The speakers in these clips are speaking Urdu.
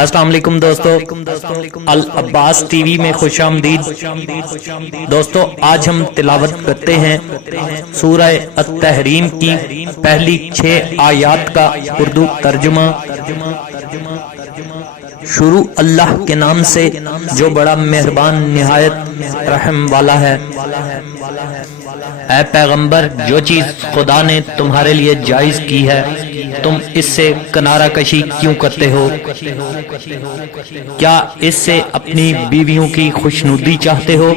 السلام علیکم دوستو، العباس ٹی وی میں خوش آمدید۔ دوستو آج ہم تلاوت کرتے ہیں سورہ التحریم کی پہلی 6 آیات کا اردو ترجمہ۔ شروع اللہ کے نام سے جو بڑا مہربان نہایت رحم والا ہے۔ اے پیغمبر، جو چیز خدا نے تمہارے لیے جائز کی ہے تم اس سے کنارہ کشی کیوں کرتے ہو؟ کیا اس سے اپنی بیویوں کی خوشنودی چاہتے ہو؟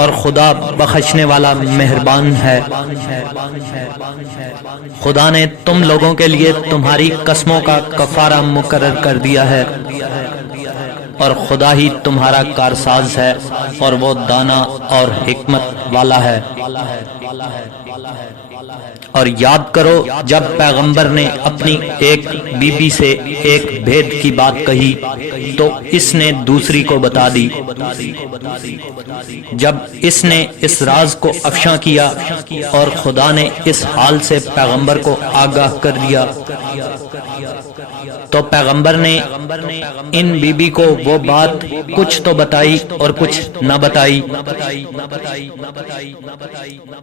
اور خدا بخشنے والا مہربان ہے۔ خدا نے تم لوگوں کے لیے تمہاری قسموں کا کفارہ مقرر کر دیا ہے، اور خدا ہی تمہارا کارساز ہے، اور وہ دانا اور حکمت والا ہے۔ اور یاد کرو جب پیغمبر نے اپنی ایک بی بی سے ایک بھید کی بات کہی تو اس نے دوسری کو بتا دی۔ جب اس نے اس راز کو افشاں کیا اور خدا نے اس حال سے پیغمبر کو آگاہ کر دیا تو پیغمبر نے ان بی بی کو وہ بات کچھ تو بتائی اور کچھ نہ بتائی۔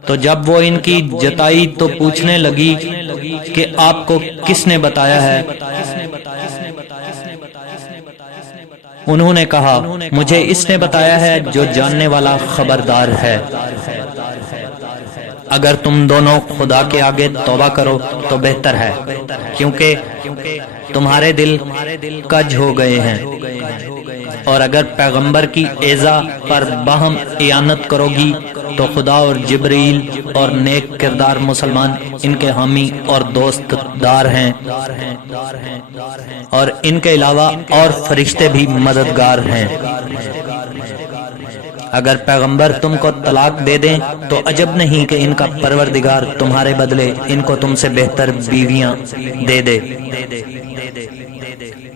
تو جب وہ ان کی جتائی تو پوچھنے لگی کہ آپ کو کس نے بتایا ہے؟ انہوں نے کہا مجھے اس نے بتایا ہے جو جاننے والا خبردار ہے۔ اگر تم دونوں خدا کے آگے توبہ کرو تو بہتر ہے، کیونکہ تمہارے دل کج ہو گئے ہیں، اور اگر پیغمبر کی ایذا پر باہم اعانت کرو گی تو خدا اور جبریل اور نیک کردار مسلمان ان کے حامی اور دوست دار ہیں، اور ان کے علاوہ اور فرشتے بھی مددگار ہیں۔ اگر پیغمبر تم کو طلاق دے دیں تو عجب نہیں کہ ان کا پروردگار تمہارے بدلے ان کو تم سے بہتر بیویاں دے دے۔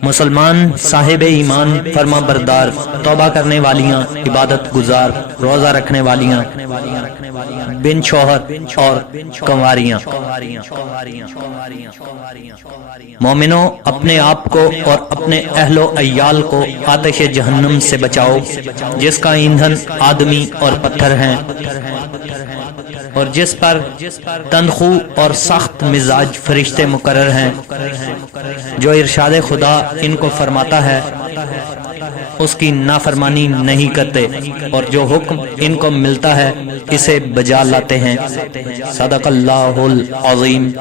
مسلمان صاحب ایمان فرما بردار، توبہ کرنے والیاں، عبادت گزار، روزہ رکھنے والیاں، بن شوہر اور کنواریاں۔ مومنوں، اپنے آپ کو اور اپنے اہل و عیال کو آتش جہنم سے بچاؤ جس کا ایندھن آدمی اور پتھر ہیں، اور جس پر تندخو اور سخت مزاج فرشتے مقرر ہیں۔ جو ارشاد خدا ان کو فرماتا ہے اس کی نافرمانی نہیں کرتے، اور جو حکم ان کو ملتا ہے اسے بجا لاتے ہیں۔ صدق اللہ العظیم۔